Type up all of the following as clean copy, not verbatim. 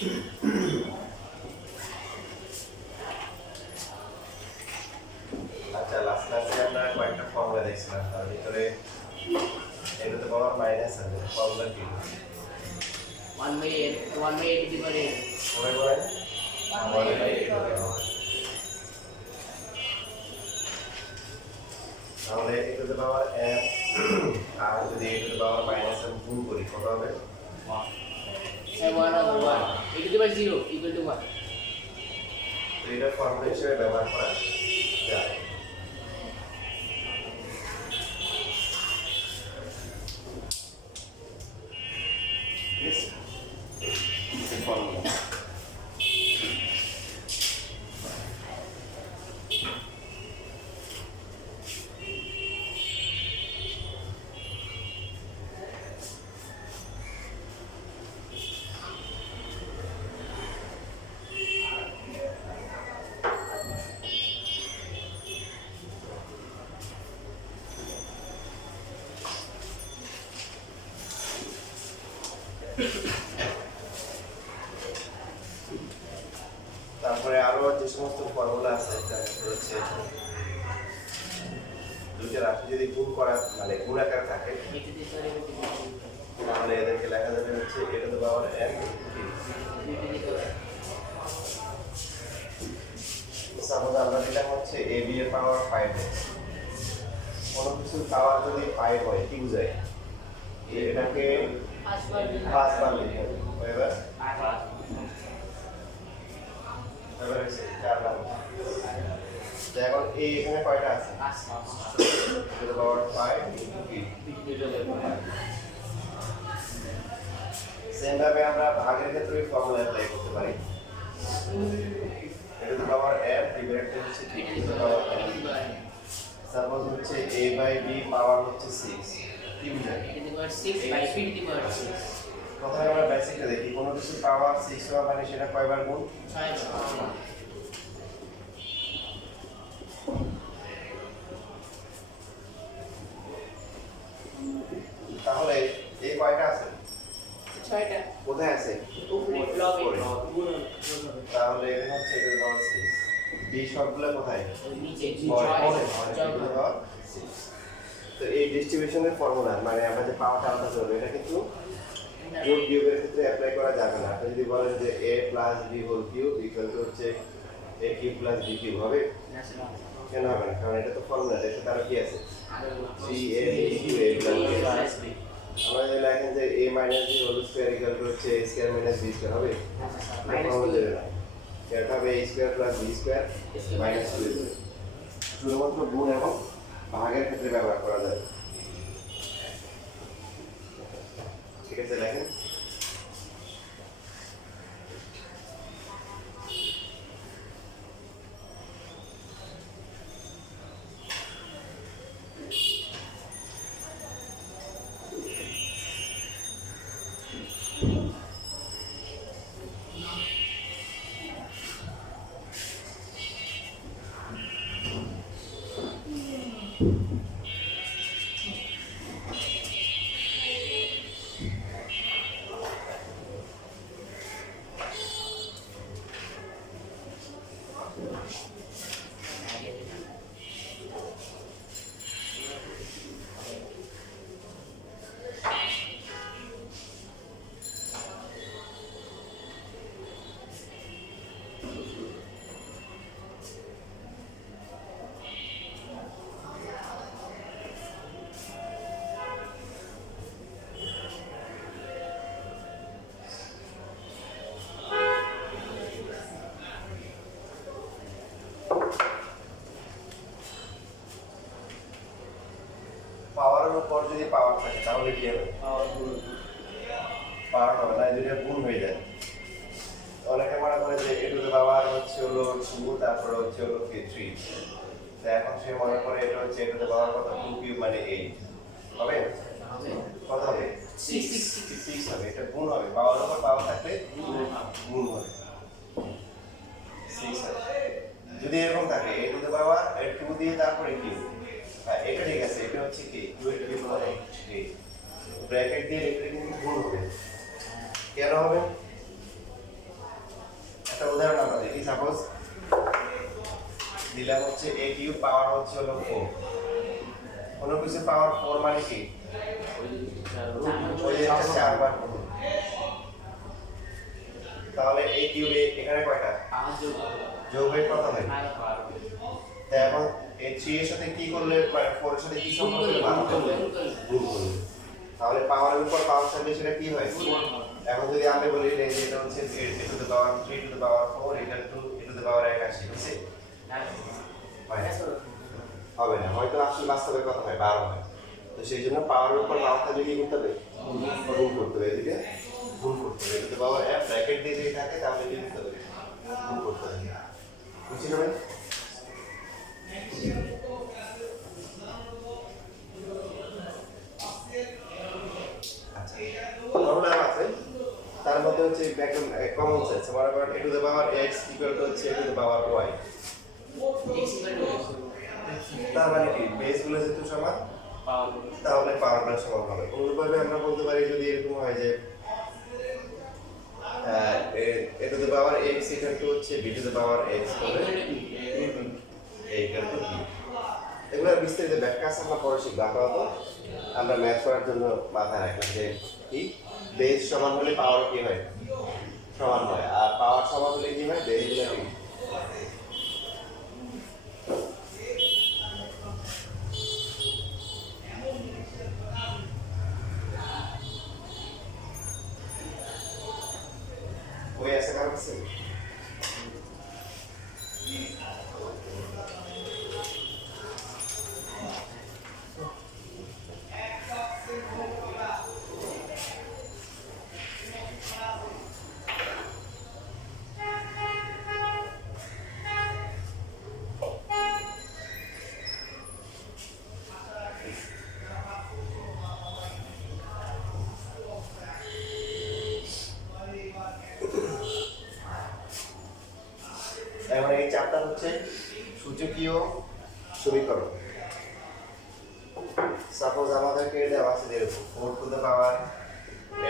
আচ্ছা লাস্ট ক্লাসে আমরা কয়েকটা ফর্মুলা দেখছিলাম, তার ভিতরে এগুলোতে পাওয়ার মাইনাস আছে, ফর্মুলা কি? 1/8 divided সবাই বলেন 1/8 তাহলে এগুলোতে পাওয়ার m আর যদি এগুলোতে পাওয়ার মাইনাস m গুণ করি কত হবে? 1 over 1 a to the power 0 equal to 1. তো এটা ফর্মুলা হিসেবে ব্যবহার করা যায়। ফর্মুলা তারপরে আরো যে সমস্ত ফর্মুলা আছে সেটা হচ্ছে দুইটা রাশি যদি গুণ করা মানে গুণাকার থাকে তাহলে এদেরকে লেখা যাবে হচ্ছে a to the power m suppose আমরা দিলাম হচ্ছে a b এর পাওয়ার 5 কোনো কিছু পাওয়ার যদি 5 হয় কি বোঝায়? এটাকে 5 বার লিখতে হবে। এবার এবার 4 বার। এখন a এখানে কয়টা আছে? to the power 5 সেম ভাবে আমরা ভাগের ক্ষেত্রে ফর্মুলা অ্যাপ্লাই করতে পারি। a to the power m divided হচ্ছে t to the power n suppose হচ্ছে a বাই b পাওয়ার হচ্ছে 6 কি বুঝায়? a to the power 6 by 3 to the power 6 প্রথমে আমরা বেসিকটা দেখি কোনো কিছু পাওয়ার 6 হওয়া মানে সেটা কয়বার গুণ? 6 তাহলে এই কয়টা আছে? 6টা কোথায় আছে? উপরে লবে তাহলে এখানে হচ্ছে এটা পাওয়ার 6 b সবগুলো কোথায়? নিচে পরে 6 তো এই ডিস্ট্রিবিউশনের ফর্মুলা মানে আমরা যে পাওয়ারটা আলাদা করব এটা কিন্তু যোগ বিয়োগের ক্ষেত্রে অ্যাপ্লাই করা যাবে না। আপনি যদি বলেন যে a b whole cube equal to হচ্ছে a কিউব b কিউব হবে, কেন হবে না? কারণ এটা তো ফর্মুলা, এর সাথে আরো কি আছে? 3a b cube a plus b। আমরা যদি লেখেন যে a minus b whole square equal to হচ্ছে a square minus b square হবে, ফর্মুলা দেবে না। এটা হবে a square plus b square minus 2। শুধুমাত্র গুণ এবং ভাগের ক্ষেত্রে ব্যবহার করা যায়। ঠিক আছে, লেখেন পাওয়ারের উপর যদি পাওয়ার থাকে তাহলে কি হবে? পাওয়ার হবে না, দুইটা গুণ হয়ে যায়। অনেকে মনে করে যে a টু দ্য পাওয়ার হচ্ছে হলো 2 তারপরে হচ্ছে হলো 3। তো এখন সে মনে করে এটা হচ্ছে a টু দ্য পাওয়ার কত? 2 কিউব মানে 8 হবে। কত হবে? 6 হবে। এটা গুণ হবে, পাওয়ার উপর পাওয়ার থাকলে গুণ হবে 6 হবে। যদি এরকম থাকে a টু দ্য পাওয়ার 2 দিয়ে তারপরে কিউব, এটা ঠিক আছে, এটা হচ্ছে কি 2 এর কিউব মানে 8 ব্র্যাকেট দিয়ে লিখলে কিন্তু গুণ হবে। কেন হবে? দিলাম হচ্ছে a কিউব পাওয়ার হচ্ছে হলো 4 কোনো কিছু পাওয়ার 4 মানে কি ওই একটা 4 বার তাহলে a কিউব এখানে কয়টা যোগ হয়ে কত হয় তাই এখন এই 3 এর সাথে কি করলে মানে 4 এর সাথে কি সম্পর্ক করলে ভালো হবে গুণ করলে তাহলে পাওয়ারের উপর পাওয়ার থাকলে সেটা কি হয় এখন যদি আমি বলি যে এটা হচ্ছে a to the power 3 to the power 4 equal to a to the power 81 বুঝছি হবে না হয়তো আসলে বাস্তবে কত হয় 12 হয় তো সেই জন্য পাওয়ারের উপর পাওয়ার থাকলে কি করতে হবে গুণ করতে হবে এদিকে গুণ করতে হবে যদি পাওয়ার f ব্র্যাকেট দিয়ে যদি থাকে তাহলে কি করতে হবে গুণ করতে হবে বুঝছি না ভাই ফর্মুলা আছে তার মধ্যে হচ্ছে একদম কমন সেন্স মনে করেন a to the power x equal to হচ্ছে a to the power y তার মানে কি বেসগুলো যেহেতু সমান তাহলে পাওয়ারগুলো সমান হবে অনুরূপভাবে আমরা বলতে পারি যদি এরকম হয় যে a to the power x equal to হচ্ছে b to the power x হবে a ইকুয়াল টু b এগুলোর বিস্তারিত ব্যাখ্যা আছে আমরা পরে শিখবো আপাতত আমরা ম্যাথ করার জন্য মাথায় রাখলাম যে কি বেস সমান হলে পাওয়ার কি হয় সমান হয় আর পাওয়ার সমান হলে কি হয় বেসগুলো কি ওই আছে কারণ আছে এখন এই চারটা হচ্ছে সূচকীয় সমীকরণ সাপোজ আমাদেরকে দেওয়া আছে এরকম 4 to the power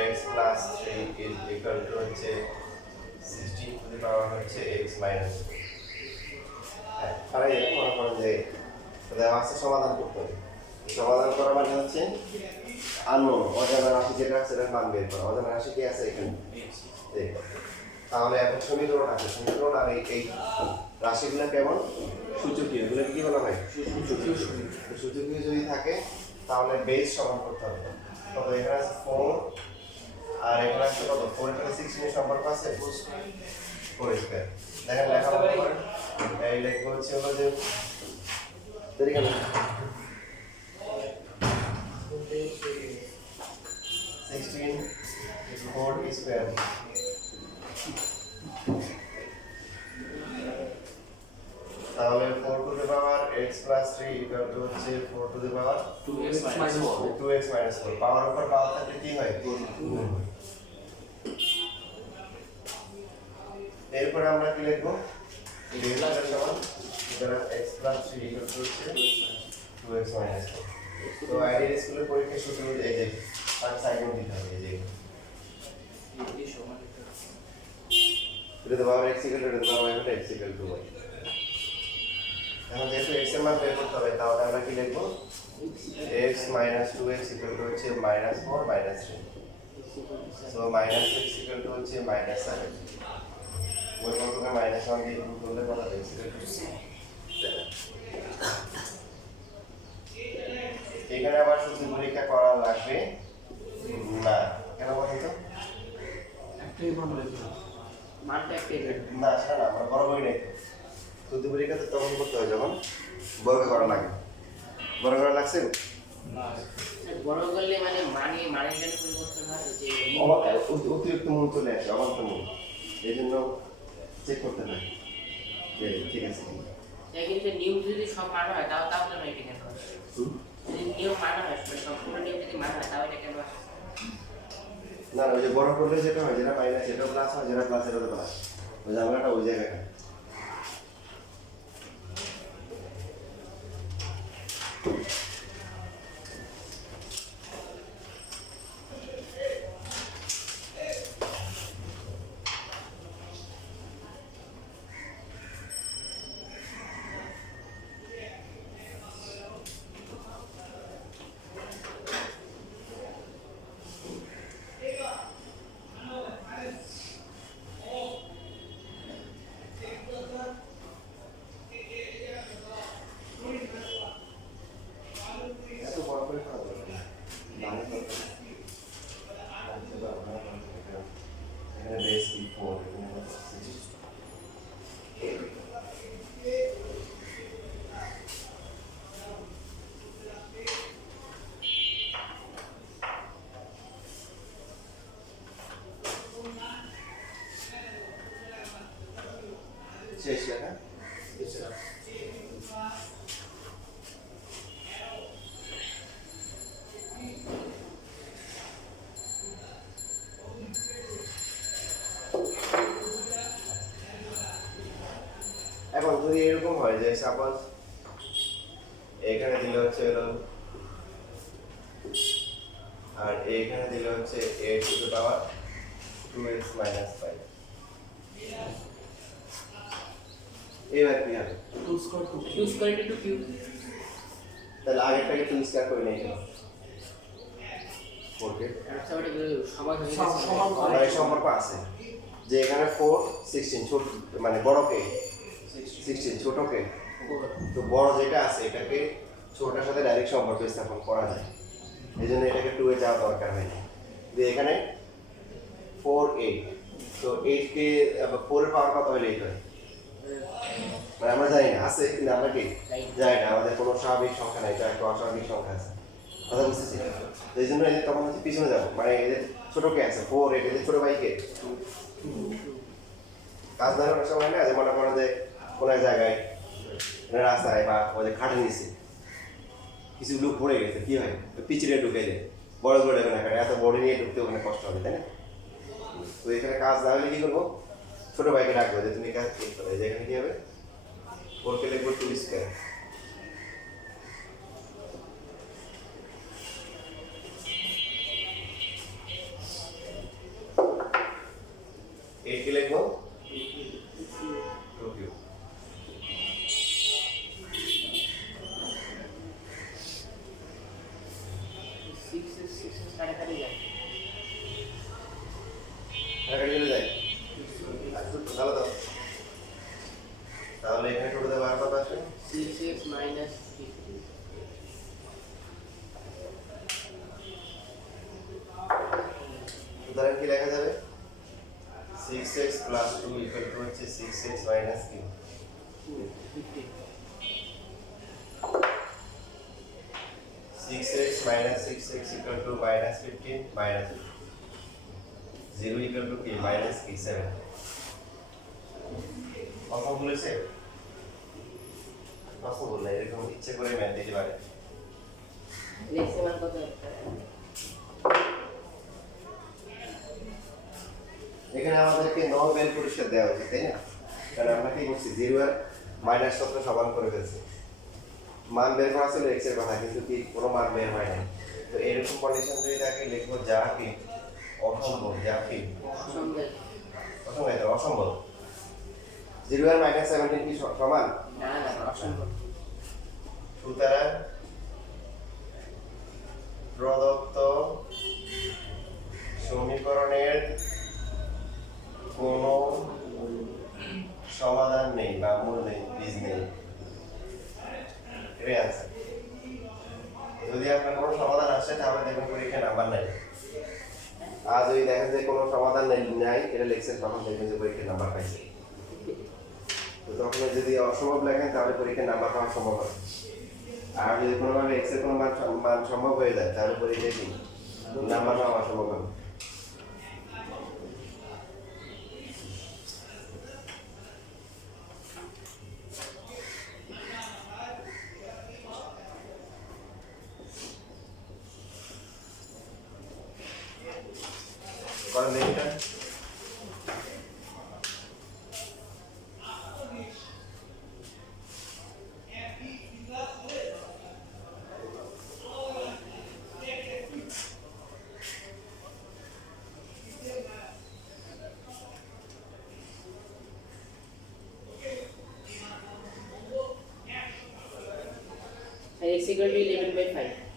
x plus 3 is equal to হচ্ছে 16 টু দ্য পাওয়ার হচ্ছে x মাইনাস তারাই মনে করেন যে দেওয়া আছে সমাধান করতে হবে সমাধান করা মানে হচ্ছে আননোন অজানা রাশি যেটা আছে সেটার মান বের করা অজানা রাশি কি আছে এখানে তাহলে এখন সমীকরণ আছে সমীকরণ আর এই রাশিগুলো কেমন সূচকীয় এগুলো কি বলা হয় সূচকীয় যদি থাকে তাহলে বেস সমান করতে হবে কত এখানে আছে 4 আর এখানে আছে কত 4 এর সাথে 16 এর সম্পর্ক আছে 4 স্কয়ার দেখেন লেখা হবে এই লেখা হচ্ছে হলো যে এখানে 16 4 স্কয়ার তাহলে 4 to the power x plus 3 equal to হচ্ছে 4 to the power 2x minus 4 পাওয়ার উপর পাওয়ার থাকলে কি হয় এরপর আমরা কি লিখবো x সমান সুতরাং x প্লাস 3 ইকুয়াল টু হচ্ছে 2x মাইনাস 4 তো আইডিয়াল স্কুলের পরীক্ষার সূত্র এই যে আর সাইন দিতে হবে এই যে the power x equal to the power x equal to y এখন যেহেতু x এর মান বের করতে হবে তাহলে আমরা কি লিখব x minus 2x equal to হচ্ছে minus 4 minus 3 so minus x equal to হচ্ছে minus 7 ওই কোণটাকে minus 1 দিয়ে গুণ করলে কত হবে x equal to 7 এখানে আবার সূত্র পরীক্ষা করা লাগবে না কেন বলতো একটাই মান লাগবে মানটা একটাই না সেটা না আমরা বড় করি নাই সূত্র পরীক্ষা তো তখন করতে হয় যখন বর্গ করা লাগে বড় করা লাগছে বড় করলে মানে মানে কেন পরিবর্তন হয় যে অতিরিক্ত মূল চলে আসে অবান্ত মূল এই জন্য চেক করতে হয় যে ঠিক আছে তাই কিন্তু নিয়ম যদি সব মানা হয় তাহলে নয় এটা কেন যদি নিয়ম মানা হয় সম্পূর্ণ নিয়ম যদি মানা হয় তাহলে এটা কেন না ওই যে বড় করলে যেটা হয় যেটা মাইনাস যেটা প্লাস হয় যেটা প্লাস এটা প্লাস ওই জায়গাটা ওই জায়গাটা যদি এরকম হয় যে সাপোজ এখানে দিলে হচ্ছে হলো আর এখানে দিলে হচ্ছে a to the power 2x minus 5 এবার কি হবে 2 স্কয়ার 2 স্কয়ার ইনটু কিউ তাহলে আগেরটাকে 2 স্কয়ার করে নিয়ে গেল ওকে আচ্ছা ওটা সমান হয়ে সমান গেছে আমার এই সম্পর্ক আছে যে এখানে 4 16 ছোট মানে বড়কে 16 ছোটকে তো বড় যেটা আছে এটাকে ছোটটার সাথে ডাইরেক্ট সম্পর্ক স্থাপন করা যায় এই জন্য এটাকে 2 এ যাওয়া দরকার হয়নি যে এখানে 4 8 তো 8 কে 4 এর পাওয়ার কত হলে 8 হয় মানে আমরা জানি না আছে কিন্তু আমরা কি জানি না আমাদের কোনো স্বাভাবিক সংখ্যা নাই এটা একটা অস্বাভাবিক সংখ্যা আছে কথা বুঝতেছি তো এই জন্য এই যে তখন হচ্ছে পিছনে যাবো মানে এদের ছোট কে আছে 4 8 এদের ছোট ভাইকে কাজ ধরার সময় না যে মনে করো যে কোনো এক জায়গায় রাস্তায় বা ওদের খাটে নিয়েছে কিছু লোক পড়ে গেছে কি হয় পিছিয়ে ঢুকে যায় বড় বড় এখানে এত বড় নিয়ে ঢুকতে ওখানে কষ্ট হবে তাই না তো এখানে কাজ না হলে কি করবো ছোট ভাইকে ডাকবো যে তুমি কাজ ঠিক করো যে এখানে কি হবে ওরকে লিখবো 2 স্কয়ার কে লিখবো 2 কিউব কাটাকাটি যায় কাটাকাটি চলে যায় আচ্ছা তো ভালো দাও তাহলে এখানে টোটাল বার কত আসে 6x মাইনাস 50 সুতরাং কি লেখা যাবে 6x প্লাস 2 ইকুয়াল টু হচ্ছে 6x মাইনাস কি 50 6x minus 6x equal to minus 15 minus 0 equal to কি minus কি 7 কত বলেছে কত বললে এরকম ইচ্ছে করে ম্যাথ দিতে পারে ম্যাক্সিমাম কত এখানে আমাদেরকে নন বেল পরিষ্কার দেওয়া উচিত তাই না কারণ আমরা কি করছি 0 আর মাইনাস শব্দ সমান করে ফেলছি মান বের করা ছিল x এর কথা কিন্তু কি কোনো মান বের হয় না তো এরকম কন্ডিশন যদি থাকে লিখবো যা কি অসম্ভব যা কি অসম্ভব 0 আর মাইনাস 17 কি সমান না না অসম্ভব সুতরাং প্রদত্ত সমীকরণের কোনো সমাধান নেই বা মূল নেই বীজ নেই এটাই আনসার যদি আপনার কোনো সমাধান আসে তাহলে দেখবেন পরীক্ষায় নাম্বার নেই আর যদি দেখেন যে কোনো সমাধান নাই এটা লিখছেন তখন দেখবেন যে পরীক্ষায় নাম্বার পাইছে তো তখন যদি অসম্ভব লেখেন তাহলে পরীক্ষায় নাম্বার পাওয়া সম্ভব হবে আর যদি কোনোভাবে এক্স এর কোনো মান সম্ভব হয়ে যায় তাহলে পরীক্ষায় কি নাম্বার পাওয়া সম্ভব হবে করেন দেখি এটা x equal to 11/5 11/5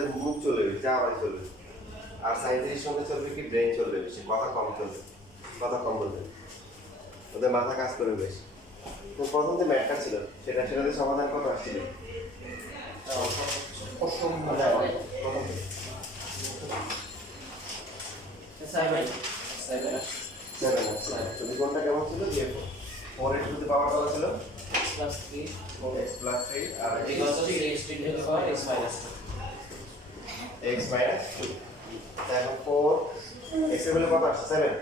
ওদের মুখ চলবে বেশি, যা আবার চলবে। আর সায়েন্সের সঙ্গে চলবে কি ব্রেন চলবে বেশি, কথা কম চলবে, কথা কম বলবে, ওদের মাথা কাজ করবে বেশি। তো প্রথম যে ম্যাথটা ছিল সেটাতে সমাধান কত আসছিল? অসম্ভব। প্রথম থেকে। সেভেন 7 আসছিল। তো দ্বিগুণটা কেমন ছিল? যে 4x টু দি পাওয়ার কত ছিল? প্লাস 3 x প্লাস 3 আর x মাইনাস 2। তাহলে 4 x এর ভ্যালু কত আসছে? 7।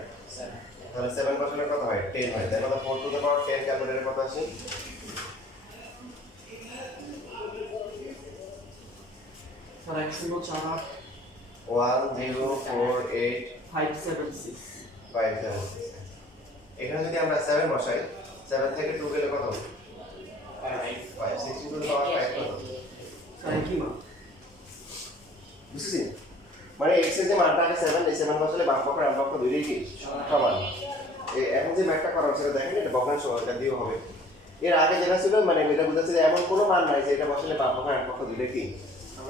তাহলে 7 বসালে কত হয়? 10 হয়। তাহলে 4 টু দি পাওয়ার 10 ক্যালকুলেটরে কত আসে? স্যার 104 1048 576 576। এখানে যদি আমরা 7 বসাই, 7 থেকে 2 গেলে কত হবে? 5 16 টু দি পাওয়ার 5 কত? স্যার কি মান? বুঝছেন? মানে x এর যে মানটা আছে 7, এই 7 বসালে বাম পক্ষ ডান পক্ষ দুইটাই কি সমান। এখন যে ম্যাথটা করা হচ্ছে দেখেন, এটা ভগ্নাংশ এটা দিয়েও হবে। এর আগে যেটা ছিল মানে এটা বুঝাচ্ছে যে এমন কোনো মান নাই যে এটা বসালে বাম পক্ষ ডান পক্ষ দুইটাই কি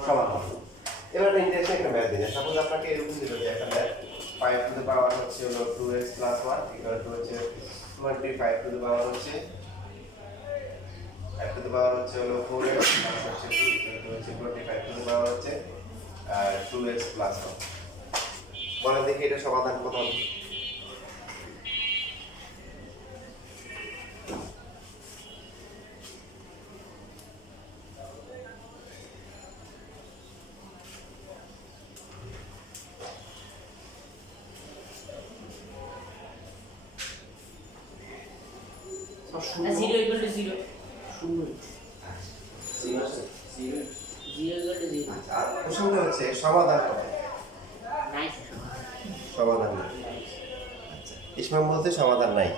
সমান হবে। এবার একটা ইন্টারেস্টিং একটা ম্যাথ দিন। সাপোজ আপনাকে এরকম দিল যে একটা ম্যাথ 5 টু দি পাওয়ার হচ্ছে হলো 2x প্লাস 1 ইকুয়াল টু হচ্ছে 25 টু দি পাওয়ার হচ্ছে 5 টু দি পাওয়ার হচ্ছে হলো 4x প্লাস হচ্ছে 2 ইকুয়াল টু হচ্ছে 25 টু দি পাওয়ার হচ্ছে 2x প্লাস 1। বলেন দেখি এটা সমাধান কত হবে? Sir zero equal to zero শূন্য। জিরো আছে? জিরো ইকুয়াল টু জিরো আচ্ছা, আর প্রশ্নটা হচ্ছে সমাধান কত? নাইস সমাধান নাই। আচ্ছা, ইসমাম বলতে সমাধান নাই।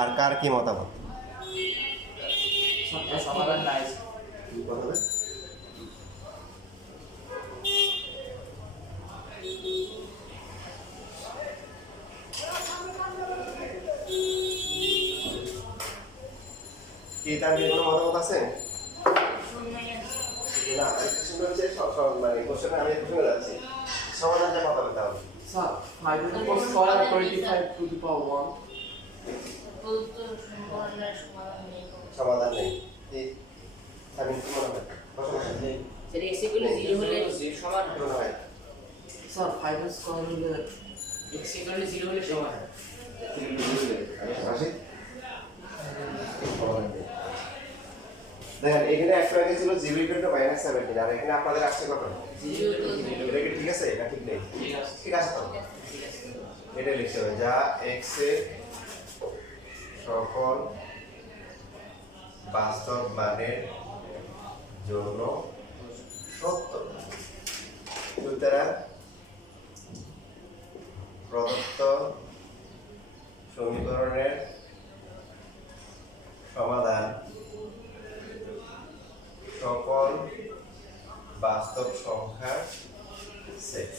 আর কার কি মতামত? সমাধান নাইস কি কথা হবে? কি তার কি কোনো মতামত আছে? না, একটা সুন্দর হচ্ছে মানে কোশ্চেনে আমি প্রশ্নে যাচ্ছি। সমাধানটা কত হবে তাহলে? স্যার 5 এর উপর স্কয়ার 25 টু দি পাওয়ার 1। সমাধান নেই। কি? আমি কি মনে হয়? প্রশ্ন নেই। সেটা x ইকুয়াল টু জিরো হলে সমান কি মনে হয়? স্যার 5 এর স্কয়ার হলে x ইকুয়াল টু জিরো হলে সমান আসি? দেখেন এখানে একটা আগে ছিল 0 ইকুয়াল টু -17 আর এখানে আপনাদের আসছে কত? জিরো এটা কি ঠিক আছে? এটা ঠিক নেই। ঠিক আছে তো? এটা লিখতে হবে যা x এর সকল বাস্তব মানের জন্য সত্য। সুতরাং প্রদত্ত সমীকরণের সমাধান সকল বাস্তব সংখ্যার সেট।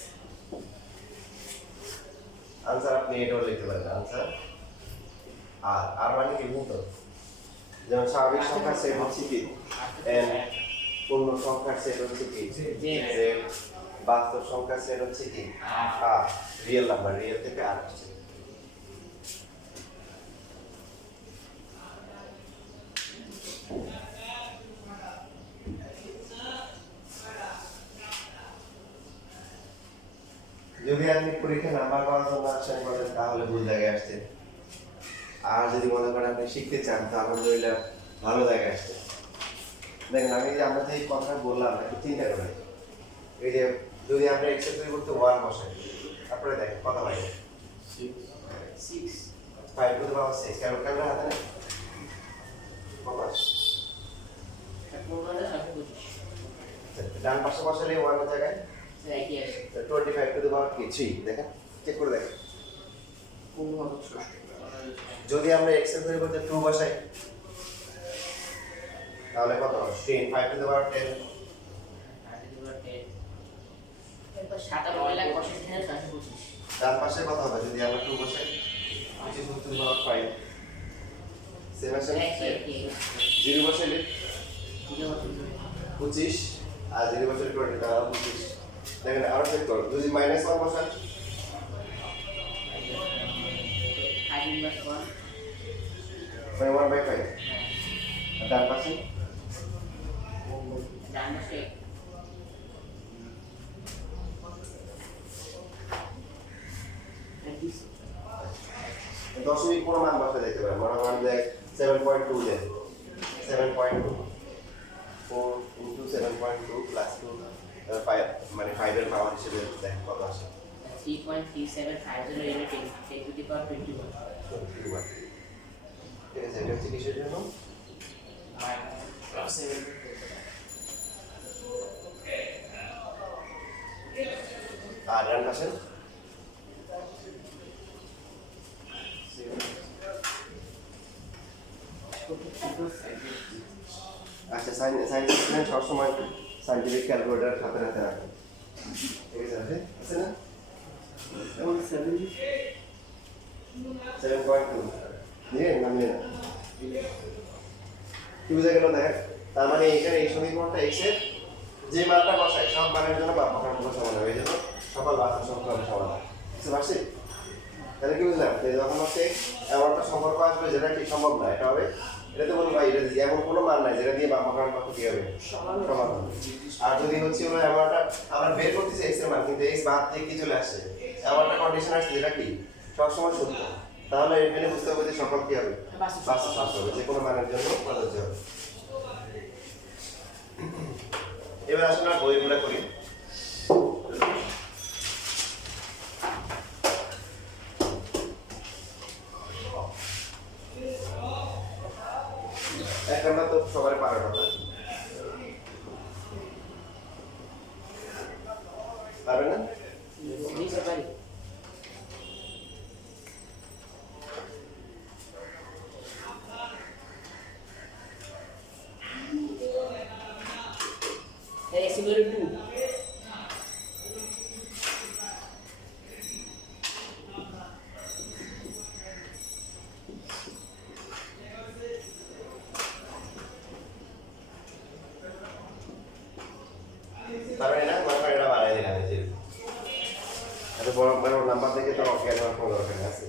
আনসার আপনি এটাও লিখতে পারেন। আনসার আর মানে কি বুঝতো? যেমন স্বাভাবিক সংখ্যার সেট হচ্ছে কি n, পূর্ণ সংখ্যার সেট হচ্ছে কি z, বাস্তব সংখ্যার সেট হচ্ছে কি r, রিয়েল নাম্বার, রিয়েল থেকে r আসছে। যদি আপনি পরীক্ষা নাম্বার পাওয়ার জন্য আসেন বলেন তাহলে ভুল জায়গায় আসছেন। আর যদি মনে করেন আপনি শিখতে চান তো আলহামদুলিল্লাহ ভালো জায়গায় আসছেন। দেখেন আমি যে আমরা যে কথা বললাম একটু চিন্তা করেন, এই যে যদি আমরা x এর পরিবর্তে 1 বসাই তারপরে দেখেন কত হয়? 6 5 টু দি পাওয়ার 6 ক্যালকুলেটর হাতে নেই কত আসে? ডান পাশে বসালে 1 এর জায়গায় একই আসে 25 টু দি পাওয়ার কি 3 দেখেন, চেক করে দেখেন। 15 যদি আমরা x এর পরিবর্তে 2 বসাই তাহলে কত হবে? 10 5 টু দি পাওয়ার 10 97 লাখ 25,425 ডান পাশে কত হবে যদি আমরা 2 বসাই? 25 টু দি পাওয়ার 5 7 একই 0 বসাইলে 25 আর যদি বছর করে 25 দেখেন আরো চেক করো যদি -1 বসান 5 ইনভার্স 1 1/5 আর ডান পাশে ডান পাশে দশমিক কোনো মান বসে দেখতে পারেন মনে করেন যে 7.2 দেন 7.2 4 into 7.2 plus 2 5 মানে 5 এর পাওয়ার হিসেবে দেখ কত আসে 3.3750 ইউনিট 10 to the power 21 ঠিক আছে এটা হচ্ছে কিসের জন্য আর ডান পাশে আচ্ছা সায়েন্স স্টুডেন্ট সবসময় সাইন্টিফিক ক্যালকুলেটর হাতে হাতে রাখেন ঠিক আছে আছে না এবং 7 7.2 নিয়ে না নিয়ে না কি বুঝে গেল দেখ তার মানে এখানে এই সমীকরণটা এসে যে মানটা বসায় সব মানের জন্য বাক্যটা সমান হবে এই জন্য সকল বাস্তব সংখ্যা সমান হয় বুঝতে পারছি তাহলে কি বুঝলাম যে যখন হচ্ছে এমন একটা সম্পর্ক আসবে যেটা কি সম্ভব না এটা হবে এটাতে বলবো ভাই এটা এমন কোনো মান নাই যেটা দিয়ে বাক্যকরণ কত কি হবে সমান হবে আর যদি হচ্ছে ওরা এমন একটা আমরা বের করতেছি x এর মান কিন্তু x বাদ দিয়ে কি চলে আসছে এমন একটা কন্ডিশন আসছে যেটা কি সবসময় সত্য তাহলে এখানে বুঝতে হবে যে সকল কি হবে বাস্তব সংখ্যা হবে যে কোনো মানের জন্য প্রযোজ্য হবে এবার আসুন আমরা বইগুলো করি এক আমরা তো সবার পারার কথা পারবে না দিতে পারি এই সিমিলার 2 পারবে না মানে এটা বাড়াই দিলাম এই যে এত বড় বড় নাম্বার দেখে তো অজ্ঞান হওয়ার কোনো দরকার নেই আছে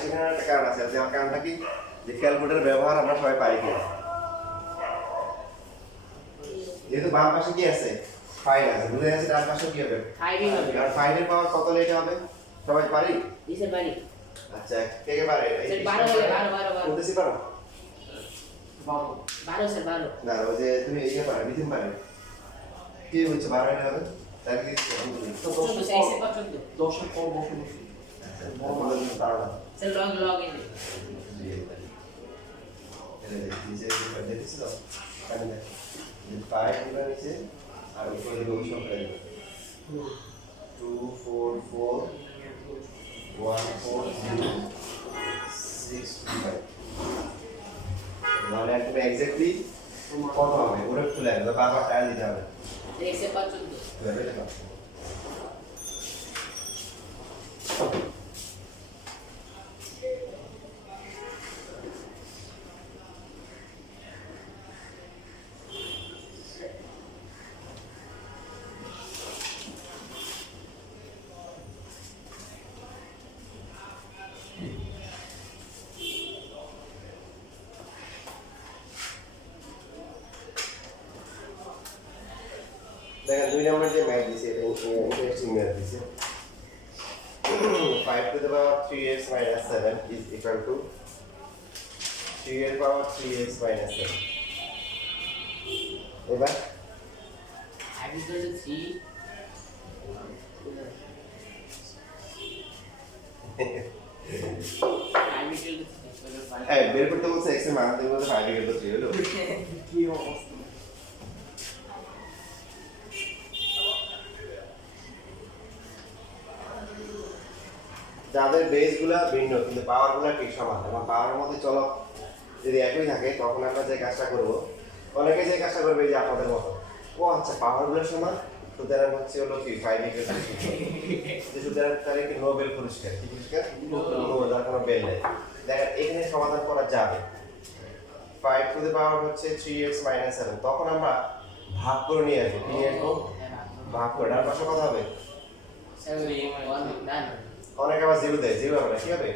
সেখানে একটা কারণ আছে যে কারণটা কি যে ক্যালকুলেটর ব্যবহার আমরা সবাই পারি কিনা যেহেতু বাম পাশে কি আছে 5 আছে বুঝে গেছে ডান পাশে কি হবে 5 হবে আর 5 এর পাওয়ার কত লেট হবে সবাই পারি দিতে পারি আচ্ছা কে কে পারে স্যার 12 হবে 12 বলতেছি পারো 12 স্যার 12 না ওই যে তুমি ইয়ে পারো বিধিম পারো কি হচ্ছে 12 এর হবে তার কি তো 14 10 এর পর 14 এর পর বসে বসে বড় পারো না স্যার লগ ইন নিচে দেখেছি তো কারণ পায়ের দিবা নিচে আর উপরে দিকে ওই সংখ্যা দিবে 2 4 4 1 4 0 6 5 মানে একদম এক্স্যাক্টলি কত হবে ওটা খুলে একদম বারবার টাইল দিতে হবে x এর পর 14 ভেবে দেখো দেখেন 2 নম্বর যে ম্যাথ দিছে এটা ইন্টারেস্টিং ম্যাথ দিছে 5 to the power 3x minus 7 is equal to 3 এর পাওয়ার 3x minus 7 এবার I is equal to 3 I is equal to 3 এই বের করতে বলছে x এর মান দিতে বলছে 5 equal to 3 হলো কি অবস্থা যাদের বেসগুলো ভিন্ন কিন্তু পাওয়ারগুলো ঠিক সমান এবং পাওয়ারের মধ্যে চলক যদি একই থাকে তখন আমরা যে কাজটা করব অনেকে যে কাজটা করবে যে আপনাদের মতো ও আচ্ছা পাওয়ারগুলো সমান সুতরাং হচ্ছে হলো কি 5 ইকুয়াল টু সুতরাং তার নোবেল পুরস্কার কি পুরস্কার নোবেল যার কোনো বেল নেই দেখেন এখানে সমাধান করা যাবে 5 টু দি পাওয়ার হচ্ছে 3x মাইনাস 7, তখন আমরা ভাগ করে নিয়ে আসবো, কি নিয়ে আসবো? ভাগ করে। ডান পাশে কত হবে? অনেক আবার 0 দেয়, 0 হবে না, কি হবে?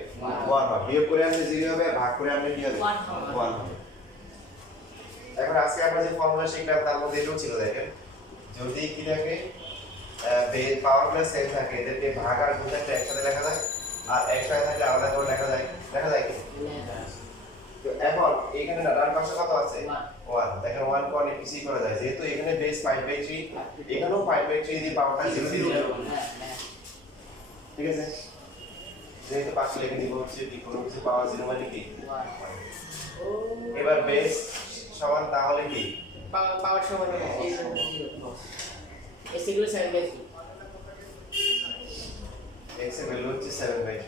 1 হবে। বিয়োগ করে আনলে 0 হবে, আর ভাগ করে আনলে কি হবে? 1 হবে। এখন আজকে আমরা যে ফর্মুলা শিখলাম তার মধ্যে এটাও ছিল, দেখেন যদি কি থাকে পাওয়ারগুলো সেম থাকে, এদেরকে ভাগ আর গুণ একটা একসাথে লেখা যায়, আর একসাথে থাকলে আলাদা করে লেখা যায় কি? তো এখন এখানে না ডান পাশে কত আছে? 1। দেখেন 1 কে অনেক কিছুই করা যায়, যেহেতু এখানে বেস 5/3, এখানেও 5/3 দিয়ে পাওয়ারটা 0 0 ঠিক আছে। যেহেতু পাশে লিখে দিব হচ্ছে কি কোনো কিছু পাওয়ার 0 মানে কি? এবার বেস সমান তাহলে কি? পাওয়ার সমান এসিগুলো 7/3 x এর ভ্যালু হচ্ছে 7/3।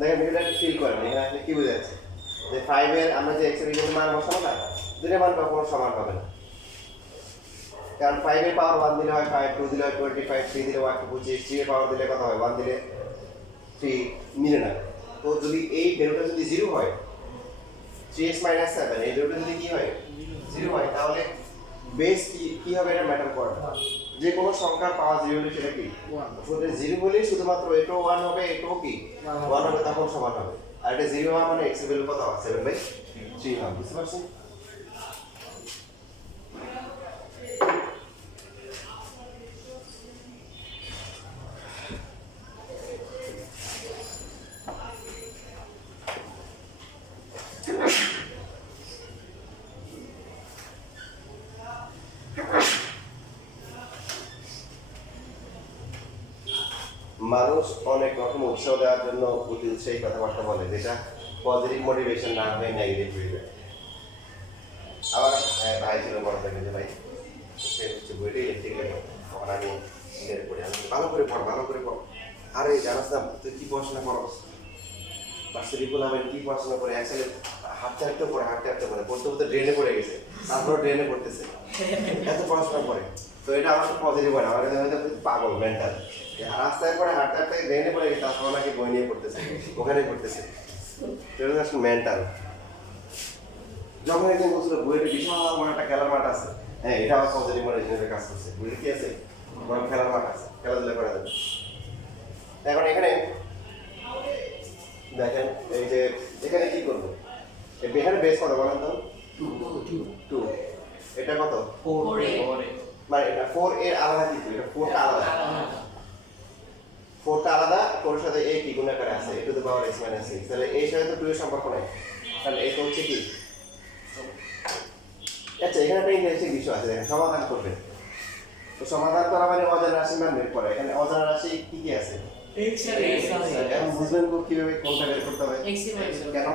দেখেন এটা ফিল করেন, এখানে আপনি কি বুঝাচ্ছে যে 5 এর আমরা যে x এর এখানে মান বসাবো না, দুটো মান কখনো সমান হবে না, কারণ 5 এর পাওয়ার 1 দিলে হয় 5, 2 দিলে হয় 25, 3 দিলে হয় 25, 3 এর পাওয়ার দিলে কত হয়? 1 দিলে 3 মিলে না। তো যদি এই ভ্যালুটা যদি 0 হয়, 3x 7 এই ভ্যালুটা যদি কি হয়? 0 হয়, তাহলে বেস কি হবে এটা ম্যাটার করে না। যে কোনো সংখ্যার পাওয়ার 0 হলে সেটা কি? ওটা 0 হলে শুধুমাত্র এটাও 1 হবে, এটাও কি 1 হবে, তখন সমান হবে। আর এটা 0 হওয়া মানে x এর ভ্যালু কত হবে? 7/3 হবে। বুঝতে পারছেন? মানুষ অনেক রকম উৎসাহ দেওয়ার জন্য অতি উৎসাহী কথাবার্তা বলে, যেটা পজিটিভ মোটিভেশন না হয়ে নেগেটিভ হয়ে যায়। আবার ভাই ছিল বড় থেকে যে ভাই সে হচ্ছে বইটা ইলেকট্রিক্যাল, তখন আমি ইন্টারে পড়ি, আমি ভালো করে পড়। আরে জানাস না তুই কি পড়াশোনা করস? বাস্তবিক বলে আমি কি পড়াশোনা করে অ্যাকচুয়ালি হাঁটতে পড়ে পড়তে ড্রেনে পড়ে গেছে, তারপর ড্রেনে পড়তেছে, এত পড়াশোনা করে। তো এটা আমার তো পজিটিভ হয় না, আমার হয়তো পাগল মেন্টাল, রাস্তায় পড়ে হাঁটতে ড্রেনে পড়ে গেছে, তারপর নাকি বই নিয়ে পড়তেছে, ওখানেই পড়তেছে। এটা আসলে মেন্টাল। যখন একজন বলছিল বইয়ের বিশাল বড় একটা খেলার মাঠ আছে, হ্যাঁ এটা আমার পজিটিভ মোটিভেশনের কাজ করছে। বইয়ের কি আছে? বড় খেলার মাঠ আছে, খেলাধুলা করা যাবে। এখন এখানে দেখেন এই যে এখানে কি করবো, এখানে বেস কত বলেন তো? 2। এটা কত? 4 মানে এটা 4 এর আলাদা কিছু, এটা 4টা আলাদা, 4টা আলাদা, 4 এর সাথে a কি গুণ আকারে আছে, a to the power x - 6। তাহলে এর সাথে তো 2 এর সম্পর্ক নাই, তাহলে এটা হচ্ছে কি? আচ্ছা এখানে একটা ইন্টারেস্টিং বিষয় আছে, দেখেন সমাধান করবেন। তো সমাধান করা মানে অজানা রাশি মান বের করা। এখানে অজানা রাশি কি কি আছে? এখন বুঝবেন কিভাবে কোনটা বের করতে হবে? কেন?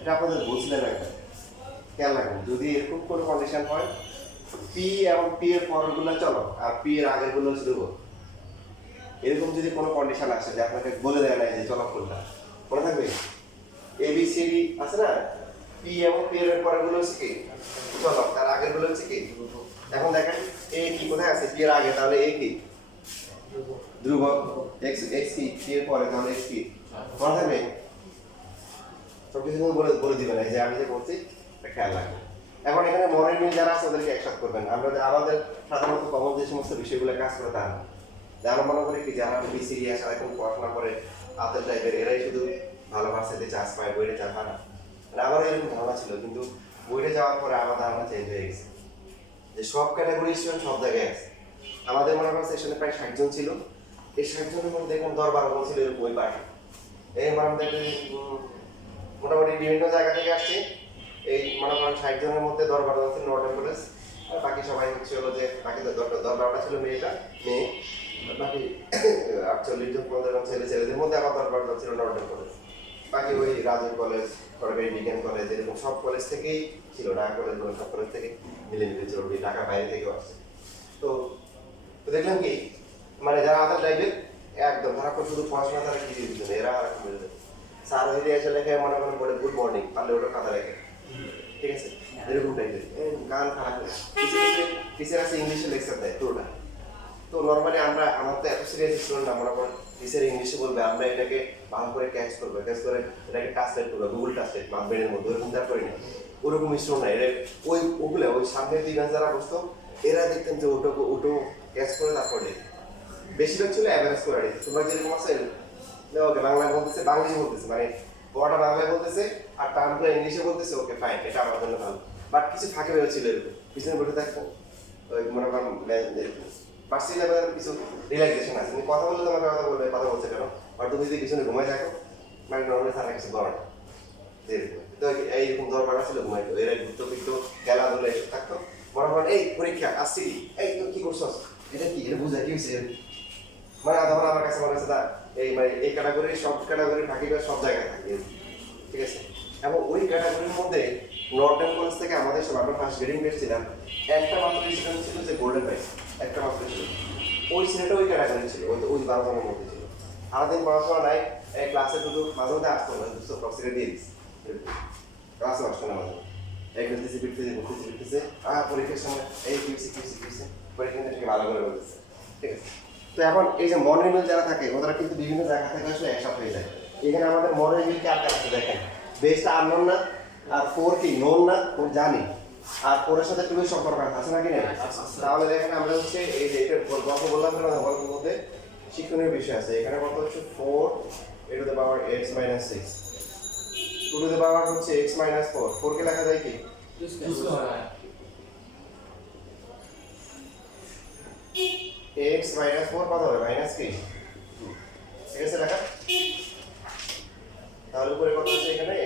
এটা আপনাদের বুঝলেন একটা খেয়াল রাখবেন, যদি এরকম কোনো কন্ডিশন হয় পি এবং পি এর পরেরগুলো চলো আর পি এর আগেরগুলো শুরু, এরকম যদি কোনো কন্ডিশন আসে যে আপনাকে বলে দেয় না যে চলো কোনটা, মনে থাকবে এ বি সি ডি আছে না, পি এবং পি এর পরেরগুলো হচ্ছে কি চলো, তার আগেরগুলো হচ্ছে কি। এখন দেখেন এ কি কোথায় আছে? পি এর আগে, তাহলে এ কি ধ্রুবক, এক্স কি পি এর পরে, তাহলে এক্স কি মনে থাকবে? সব কিছু বলে দিবেন এই যে আমি যে বলছি খেয়াল রাখবেন। এখন এখানে মনের মিল যারা আছে ওদেরকে একসাথে করবেন। আমরা আমাদের সাধারণত কমন যে সমস্ত বিষয়গুলো কাজ করে তা না, আমরা মনে করি কি যারা খুবই সিরিয়াস আর এখন পড়াশোনা করে আতের টাইপের এরাই শুধু ভালো ভার্সিটিতে চান্স পায়, বইটা চান্স পায় না। মানে আমারও এরকম ধারণা ছিল, কিন্তু বইটা যাওয়ার পরে আমার ধারণা চেঞ্জ হয়ে গেছে যে সব ক্যাটাগরি স্টুডেন্ট সব জায়গায় আছে। আমাদের মনে করেন সেশনে প্রায় 60 জন ছিল। এই 60 জনের মধ্যে দেখলাম 10-12 জন ছিল এরকম ওই পার্টি। এই মনে করেন মোটামুটি বিভিন্ন জায়গা থেকে আসছে। এই মনে করেন 60 জনের মধ্যে 10-12 জন ছিল নর্ডেন কলেজ, আর বাকি সবাই হচ্ছে হলো যে বাকি 10-12টা ছিল মেয়ে, আর বাকি 48 জন 15 জন ছেলেদের মধ্যে আবার 10-12 জন ছিল নর্ডেন কলেজ। বাকি ওই রাজু কলেজ, সরকারি বিজ্ঞান কলেজ, এরকম সব কলেজ থেকেই ছিল, ঢাকা কলেজ বলে সব কলেজ থেকে মিলে ছিল, ঢাকা বাইরে থেকেও আসছে। তো দেখলাম কি মানে যারা আদার লাইফের একদম সারাক্ষণ শুধু পড়াশোনা তারা কি দিচ্ছে না, এরা সারাক্ষণ বেরোবে। স্যার যদি এসে লেখে মনে করেন বলে গুড মর্নিং, পারলে ওটা খাতা লেখে, ঠিক আছে, এরকম টাইপের গান খারাপ হয়ে টিচার আছে ইংলিশে লেকচার দেয় পুরোটা। তো নর্মালি আমার তো এত সিরিয়াস স্টুডেন্ট না, মনে করেন টিচার ইংলিশে বলবে, আমরা এটাকে ভালো করে ক্যাচ করবো, ক্যাচ করে এটাকে ট্রান্সলেট করবো, গুগল ট্রান্সলেট ব্রেনের মধ্যে, ওরকম তার করি না, ওরকম স্টুডেন্ট না। এরা ওই সামনে দুই গান যারা বসতো এরা দেখতেন যে ওটো ক্যাচ করে তারপরে বেশিরভাগ ছিল অ্যাভারেজ করে দিচ্ছে। তোমরা যেরকম আছে ওকে বাংলায় বলতেছে, বাংলায় বলতেছে, মানে পড়াটা বাংলায় বলতেছে আর টার্মগুলো ইংলিশে বলতেছে, ওকে ফাইন, এটা আমার জন্য ভালো। বাট কিছু ফাঁকে বেরোচ্ছিল এরকম, পিছনে বসে থাকতো ওই মনে করেন পার্সি লেভেলের কিছু রিল্যাক্সেশন আছে, তুমি কথা বললে তোমাকে কথা বলবে, কথা বলছে কেন, আর তুমি যদি পিছনে ঘুমাই থাকো মানে নর্মালি তারা কিছু বলে না। তো এইরকম দরকার ছিল ঘুমাইতো, এরা ঘুরতো ফিরতো, খেলাধুলা এসব থাকতো। মনে করেন এই পরীক্ষা আসছি, এই তুমি কি করছো, এটা কি, এটা বুঝা কি হয়েছে, মানে তখন আমার কাছে মনে হচ্ছে না এই মানে এই ক্যাটাগরি সব ক্যাটাগরি ফাঁকি করে সব জায়গায় থাকে, ঠিক আছে। এবং ওই ক্যাটাগরির মধ্যে নর্থেন কলেজ থেকে আমাদের সব আমরা ফার্স্ট গ্রেডিং পেয়েছিলাম, একটা মাত্র স্টুডেন্ট ছিল যে গোল্ডেন প্রাইজ, একটা মাত্র ছিল। ওই ছেলেটা ওই ক্যাটাগরি ছিল, ওই 12 জনের মধ্যে ছিল। সারাদিন পড়াশোনা নাই, এই ক্লাসে শুধু মাঝে মধ্যে আসতো না, দুশো প্রক্সিকে দিয়ে দিস, ক্লাসে আসতো না মাঝে এক ঘুরতেছে ফিরতেছে আর পরীক্ষার সময় এই কিউসি পরীক্ষা থেকে ভালো করে বলতেছে, ঠিক আছে। তো এখন এই যে মনের মিল যারা থাকে ওরা কিন্তু বিভিন্ন জায়গা থেকে আসলে একসাথে হয়ে যায়। এখানে আমাদের মনের মিল কার কাছে দেখেন, বেসটা আননোন না, আর 4 কি নোন না, ও জানি, আর 4 এর সাথে 2 এর সম্পর্ক আছে নাকি না? তাহলে দেখেন আমরা হচ্ছে এই যে এটা গল্প বললাম না, গল্পের মধ্যে শিক্ষণীয় বিষয় আছে। এখানে কত হচ্ছে 4 a to the power x minus 6, 2 to the power হচ্ছে x minus 4, 4 কে লেখা যায় কি x minus 4 কত হবে মাইনাস কি, ঠিক আছে লেখা। তাহলে উপরে কত হচ্ছে এখানে